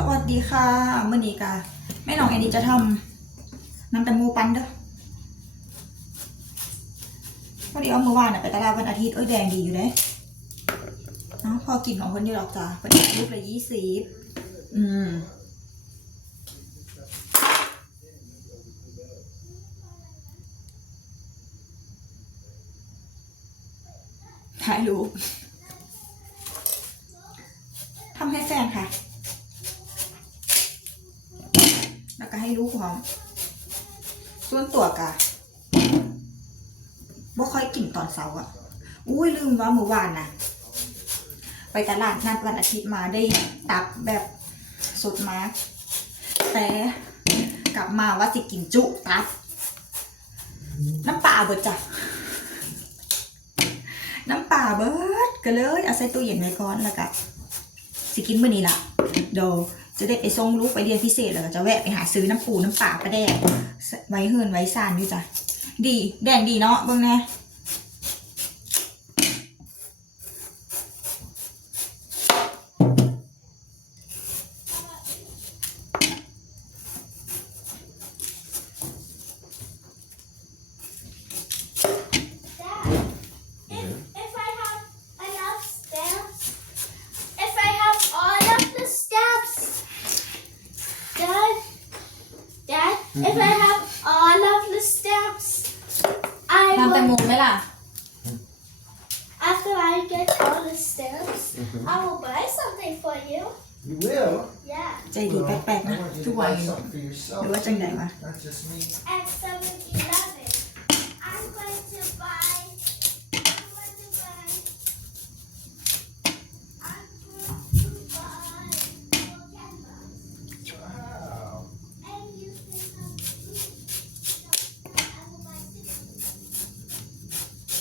สวัสดีค่ะเมื่อนี้กะแม่น้องแอนดี้จะทำน้ำแตงโมปั้นเด้อพอดีเอาเมื่อวานน่ะไปตลาดวันอาทิตย์เอ้ยแดงดีอยู่เลยเนาะพอกินของคนอยู่หรอกจ้าเป็นรูปละยี่สิบอืมถ่ายรูปทำให้แฟนค่ะ ให้ลูกพร้อม ส่วนตัวกะบ่ค่อยกินตอนเช้าอะอุ้ยลืมว่าเมื่อวานนะไปตลาดนัดวันอาทิตย์มาได้ตับแบบสดมากแต่กลับมาว่าสิกินจุตับ น้ำปลาเบิดจ้ะน้ำปลาเบิดก็เลย เอาใส่ตู้เย็นไว้ก่อนแล้วก็สิกินมื้อนี้ล่ะเดี๋ยว จะได้ไปทรงลูกไปเรียนพิเศษแล้วก็จะแวะไปหาซื้อน้ำปูน้ำปลาปลาแดกไว้เฮือนไว้ซานอยู่จ้ะดีแดงดีเนาะเบิ่งแน่ if I have all of the stamps, I น้ำแตง will, โมไหมล่ะ after I get all the stamps, I will buy something for you. You will. Yeah. ใจดีแปลก I ๆนะ want you ทุ to กวัน buy something for yourself. หรือว่าจังไดวะ Not just me. At 7-Eleven, I'm going to buy,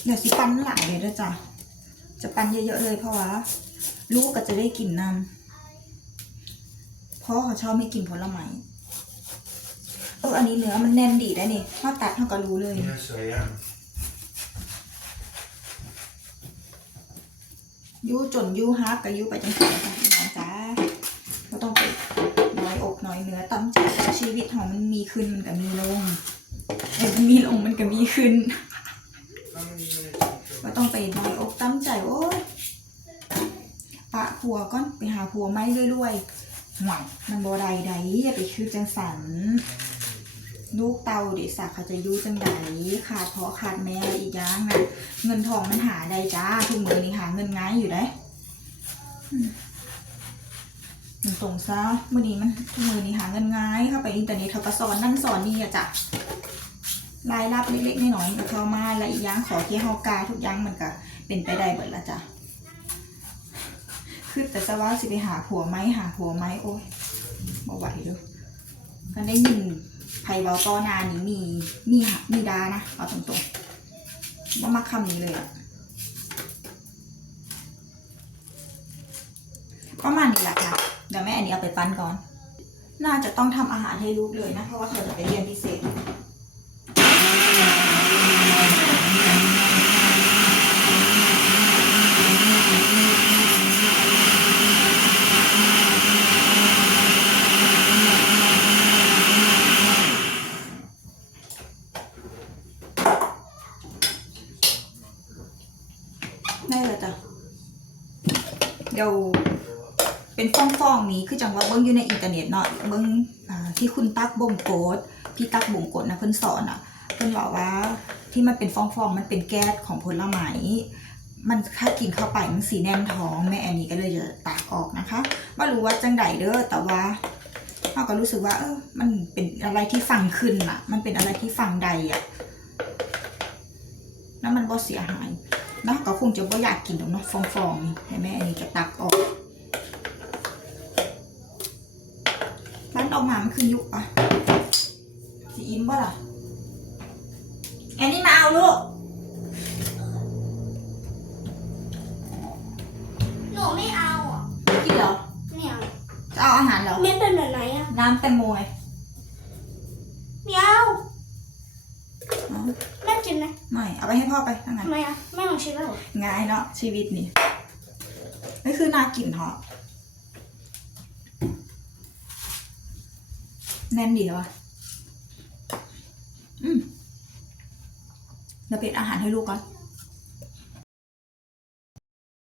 เดี๋ยวสิปั้นหลายเลยด้วยจ้ะ จะปั้นเยอะๆเลยเพราะว่าลูกก็จะได้กินน้ำพ่อเขาชอบไม่กินผลไม้เอออันนี้เนื้อมันแน่นดีได้นี่พอตัดเขาก็รู้เลย Yes, I am. ยูจนยูฮาร์ปกับยูไปจังสันจ้ะพี่น้องจ้าก็ต้องไปน้อยอกน้อยเนื้อตั้มใจชีวิตของมันมีขึ้นมันก็มีลงเอ้ยมันมีลงมันก็มีขึ้น How many minutes until? ก็ต้องไป น้อยอกตั้มใจโอ้ยปะผัวก่อนไปหาผัวไม่รื่อยๆห่วงมันบ่ใดใดอย่าไปคือจังสันลูกเตาเด็สักเขาจะอยูจังไดขาดเพาะขาดแม่อีกอย่างนะเงินทองมันหาได้จ้าทุกมือนี่หาเงินง่ายอยู่ได้อืมตรงซะมื่อนี้มันทุกมือนี่หาเงินง่ายเข้าไปอินเทอร์เน็ตเขาก็สอนนั่นสอนนี่อะจ้ะ รายรับเล็กๆน้อยๆก็เข้ามาและอีกอย่างขอที่เฮากาทุกอย่างมันก็เป็นไปได้เบิดละจ้ะคือแต่จะว่าสิไปหาผัวไหมหาผัวไหมโอ้ยบ่ไหวเด้อกันได้ยินไพเบาต้อนานี้มีมีหะมีดานะเอาตรงๆว่ามักคำนี้เลยอะประมาณนี้แหละค่ะเดี๋ยวแม่อันนี้เอาไปปั้นก่อน น่าจะต้องทำอาหารให้ลูกเลยนะ เพราะว่าเขาจะไปเรียนพิเศษ ได้เลยจ้ะเดี๋ยวเป็นฟ้องๆนี้คือจังว่าเบิ้งอยู่ในอินเทอร์เน็ตเนาะเบิ้งอ่าที่คุณตักบงโกดพี่ตักบงโกดนะเพิ่นสอนอะเพิ่นบอกว่าที่มันเป็นฟองๆมันเป็นแก๊สของผลไม้มันถ้ากินเข้าไปมันสีแนมท้องแม่อันนี้ก็เลยจะตากออกนะคะไม่รู้ว่าจังใดเด้อแต่ว่าเราก็รู้สึกว่า เออมันเป็นอะไรที่ฟังขึ้นอะ มันเป็นอะไรที่ฟังใดอะแล้วมันบ่เสียหาย นะก็คงจะว่าอยากกินหรอกเนาะฟองๆนี่เห็นไหมอันนี้จะตักออกร้านออกมามันคือยุบปะสีอิมบ่ล่ะอันนี้มาเอาลูกหนูไม่เอาอะกินเหรอไม่เอาจะเอาอาหารเหรอไม่เป็นแบบไหนอะน้ำแตงโมไงไม่เอาเอาแม่ กินไหมไม่ เอาไปให้พ่อไปทั้งนั้นไมอะแม่ลองชิมแล้วง่ายเนาะชีวิตนี่นี่คือน่ากินเหรอแน่นดีแล้วอะอืมเราเป็นอาหารให้ลูกก่อน